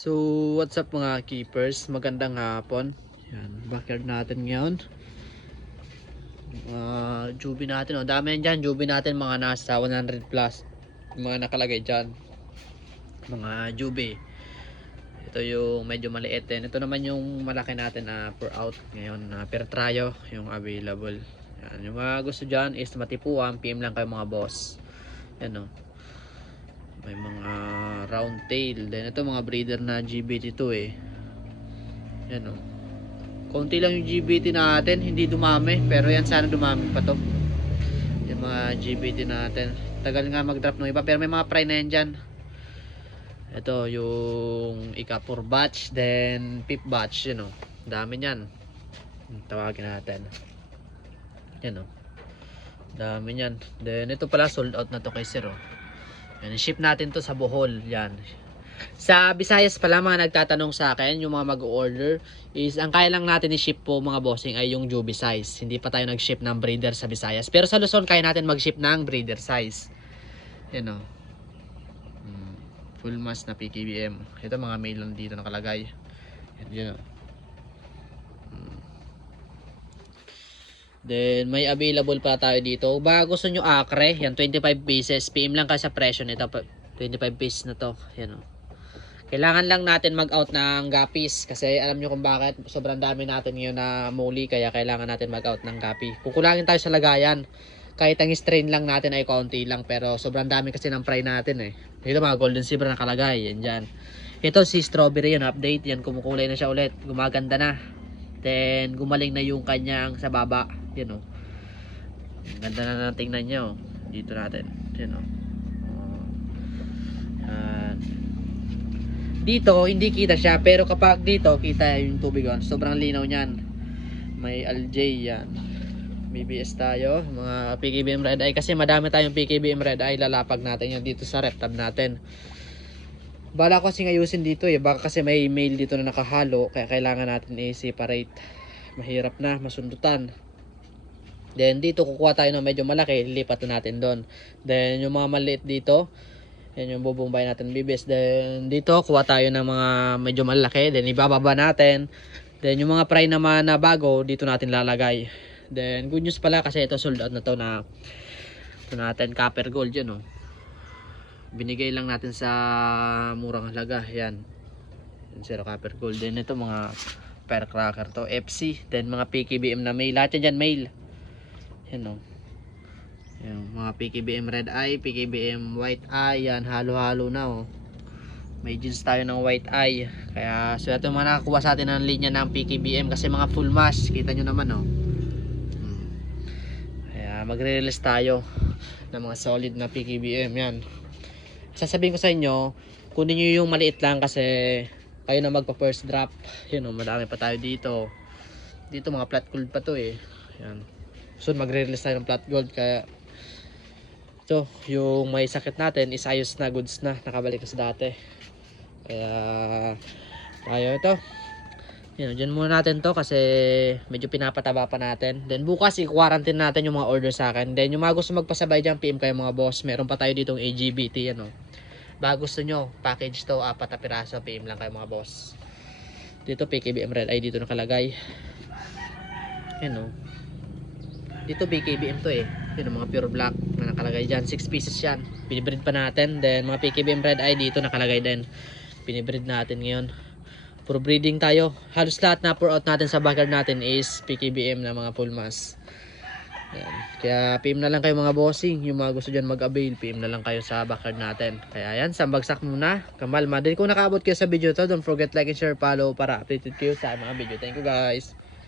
So, what's up mga keepers? Magandang hapon. Yan, backyard natin ngayon. Juby natin, oh. Dami yan dyan, juby natin mga nasa 100 plus. Mga nakalagay dyan. Mga juby. Ito yung medyo maliit din. Ito naman yung malaki natin per out ngayon. Per tryo yung available. Yan, yung mga gusto dyan is matipuan. PM lang kayo mga boss. Yan o. May mga round tail. Then ito mga breeder na GBT2 eh. Yan o. Konti lang yung GBT natin, hindi dumami. Pero yan sana dumami pa to. Yung mga GBT natin. Tagal nga mag-drop ng iba. Pero may mga fry na yan dyan. Ito yung ika-4 batch. Then 5th batch. Yan o. Dami yan. Tawagin natin. Yan o. Dami yan. Then ito pala sold out na to kay Sir o. Yan, ship natin to sa Bohol. Yan. Sa Visayas pala mga nagtatanong sa akin, yung mga mag-order is ang kaya lang natin i-ship po mga bossing ay yung Juby size. Hindi pa tayo nag-ship ng breeder sa Visayas. Pero sa Luzon kaya natin mag-ship ng breeder size. Yan o. Full mass na PKBM. Ito mga male lang dito nakalagay. Yan o. Then may available pa tayo dito. Baka gusto nyo acre, yan 25 pieces. PM lang ka sa presyo nito. 25 pieces na to. Yan o. Kailangan lang natin mag-out ng guppies kasi alam nyo kung bakit sobrang dami natin ngayon na muli kaya kailangan natin mag-out ng guppy. Kukulangin tayo sa lagayan. Kahit ang strain lang natin ay konti lang pero sobrang dami kasi ng fry natin eh. Ito mga golden zebra nakalagay. Yan dyan. Ito si strawberry yan update. Yan kumukulay na siya ulit. Gumaganda na. Then gumaling na yung kanyang sa baba. Yan o. Ganda na tingnan nyo. Dito natin. Yan o. Dito hindi kita siya pero kapag dito kita yung tubig on. Sobrang linaw niyan. May algae yan. BBS tayo, mga PKBM Red Eye kasi madami tayong PKBM Red Eye, lalapag natin yan dito sa rep tab natin. Bala ko kasi ayusin dito eh, baka kasi may male dito na nakahalo kaya kailangan natin i-separate. Mahirap na masundutan. Then dito kukuha tayo ng medyo malaki, lilipat na natin doon. Then yung mga maliit dito, yan yung bubumbay natin bibis. Then dito kuha tayo ng mga medyo malaki, then ibababa natin. Then yung mga fry naman na bago dito natin lalagay. Then good news pala kasi ito sold out na to na ito natin copper gold yan oh. Binigay lang natin sa murang halaga yan. Yan zero copper gold. Then ito mga firecracker to FC. Then mga PKBM na male. Lahat yan male. Yan oh. Yung mga PKBM Red Eye, PKBM White Eye, yan halo-halo na oh. May jeans tayo ng White Eye. Kaya so ito mga nakakuha sa atin ng linya ng PKBM kasi mga full mass, kita nyo naman oh. Kaya magre-release tayo ng mga solid na PKBM yan. Sasabihin ko sa inyo, kunin nyo yung maliit lang kasi kayo na magpa first drop. Yun oh, madami pa tayo dito. Dito mga flat gold pa to eh. Yan. So magre-release tayo ng flat gold kaya ito, yung may sakit natin is ayos na, goods na, nakabalik na sa dati. Kaya tayo ito. Yan, dyan muna natin to kasi medyo pinapataba pa natin. Then bukas i-quarantine natin yung mga order sa akin. Then yung mga gusto magpasabay dyan, PM kayo mga boss. Meron pa tayo ditong AGBT yan o. Baka gusto nyo, package to, 4 na piraso, PM lang kayo mga boss. Dito PKBM Red Eye dito nakalagay. Yan o. Dito BKBM to eh. Yun mga pure black na nakalagay dyan. 6 pieces yan. Pinibreed pa natin. Then mga PKBM Red Eye dito nakalagay din. Pinibreed natin ngayon. Puro breeding tayo. Halos lahat na pour out natin sa backyard natin is PKBM na mga full mass. Yan. Kaya PM na lang kayo mga bossing. Yung mga gusto dyan mag-avail, PM na lang kayo sa backyard natin. Kaya yan, sambagsak muna. Kamalma. Then kung nakaabot kayo sa video to, don't forget like and share, follow para updated kayo sa mga video. Thank you guys.